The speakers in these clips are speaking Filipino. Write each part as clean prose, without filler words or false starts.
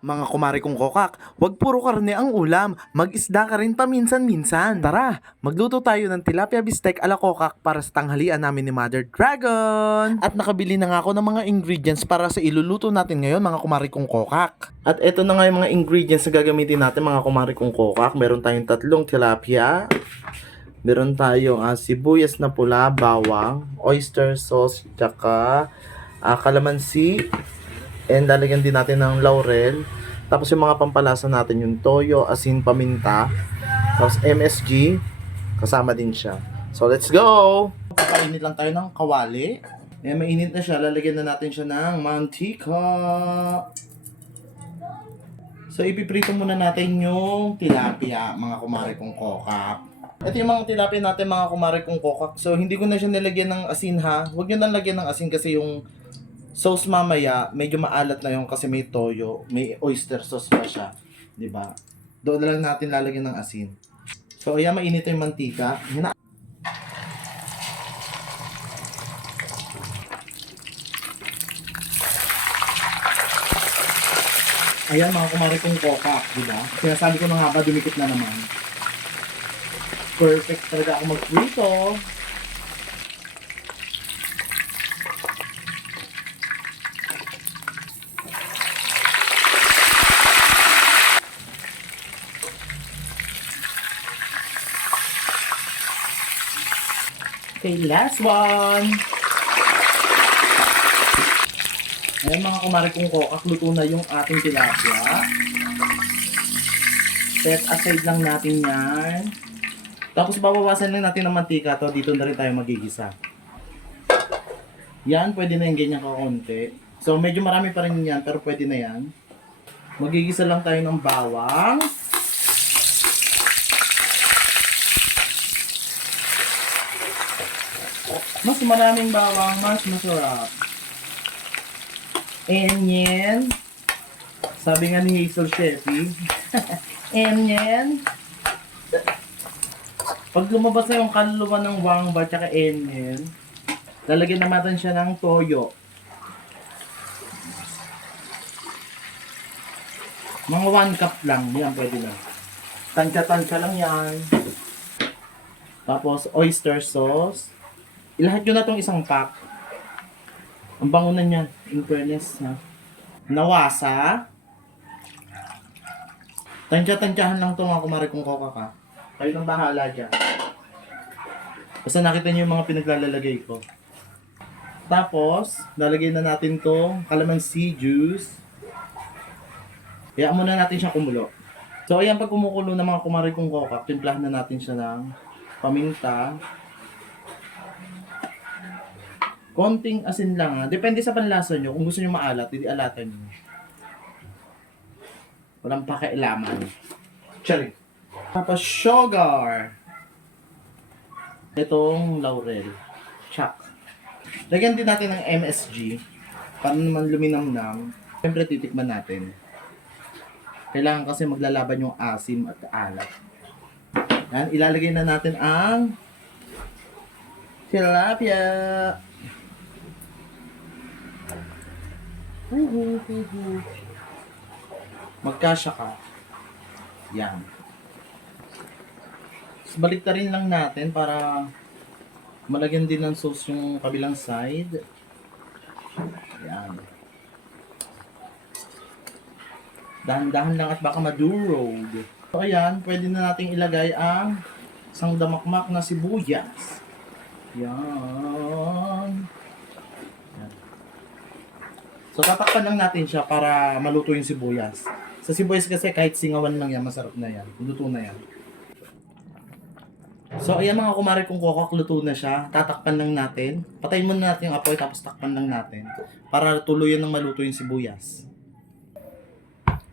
Mga kumari kong kokak, wag puro karne ang ulam, mag-isda ka rin paminsan-minsan. Tara, magluto tayo ng tilapia bistec ala kokak para sa tanghalian namin ni Mother Dragon. At nakabili na nga ako ng mga ingredients para sa iluluto natin ngayon mga kumari kong kokak. At eto na nga yung mga ingredients na gagamitin natin mga kumari kong kokak. Meron tayong 3 tilapia. Meron tayong sibuyas na pula, bawang, oyster sauce, tsaka kalamansi. And lalagyan din natin ng laurel. Tapos yung mga pampalasa natin, yung toyo, asin, paminta. Tapos MSG, kasama din siya. So let's go! Papainit lang tayo ng kawali. Mainit na siya, lalagyan na natin siya ng mantika. So ipiprito muna natin yung tilapia, mga kumare kong kokak. Ito yung mga tilapia natin, mga kumare kong kokak. So hindi ko na siya nilagyan ng asin ha. Huwag nyo nang lagyan ng asin kasi yung sauce mamaya, medyo maalat na yung kasi may toyo, may oyster sauce pa siya, 'di ba? Doon na lang natin lalagyan ng asin. So ayan, mainit yung mantika. Ayan mga kumari kong kokak, 'di ba? Sinasabi ko na nga ba, dumikit na naman. Perfect talaga ako magprito. Okay, last one. Ayan mga kumari kong kokak, luto na yung ating tilapia. Set aside lang natin yan. Tapos babawasan lang natin ng mantika to. Dito na rin tayo magigisa. Yan, pwede na yung ganyan kakonti. So medyo marami pa rin yan, pero pwede na yan. Magigisa lang tayo ng bawang. Mas maraming bawang, mas masarap. And yan. Sabi nga ni Hazel Sheffy. And yan. Pag lumabas na yung kaluluwa ng wangba tsaka enyen, lalagyan naman siya ng toyo. Mga 1 cup lang. Yan, pwede na. Tansya-tansya lang yan. Tapos, oyster sauce. Ilahat nyo na itong isang pack. Ang bango na niya. In fairness, ha. Nawasa. Tansya-tansyahan lang ito mga kumari kong kokak, ha. Kayo nang bahala dyan. Basta nakita nyo yung mga pinaglalagay ko. Tapos, lalagay na natin itong calamansi juice. Kaya muna natin siya kumulo. So, ayan, pag kumukulo ng mga kumari kong kokak, timplahan na natin siya ng paminta. Konting asin lang ha. Depende sa panlasa nyo. Kung gusto nyo maalat, hindi alatan nyo. Walang pakailaman. Charing. Tapos sugar. Itong laurel. Chak. Lagyan din natin ng MSG. Para naman luminamnam. Siyempre titikman natin. Kailangan kasi maglalaban yung asim at alat. Yan. Ilalagay na natin ang tilapia. Magkasya ka. Yan. Baliktarin lang natin para malagyan din ng sauce yung kabilang side. Yan. Dahan-dahan lang at baka madurog. So ayan, pwede na nating ilagay ang isang damakmak na sibuyas. Yan. So tatakpan lang natin siya para maluto yung sibuyas. Sa sibuyas kasi kahit singawan lang yan, masarap na yan. Luto na yan. So ayan mga kumari kong kokak, luto na siya. Tatakpan lang natin. Patayin muna natin yung apoy tapos takpan lang natin. Para tuluyan ng maluto yung sibuyas.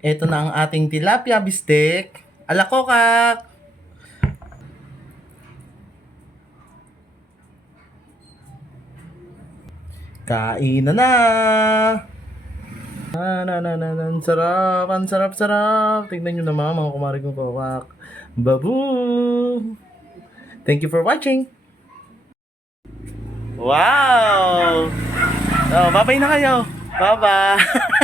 Ito na ang ating tilapia bistec ala kokak. Kain na na! Ang sarap, ang sarap. Tignan nyo naman mga kumari kong kokak. Babu! Thank you for watching! Wow! Oh, bye-bye na kayo! Bye-bye!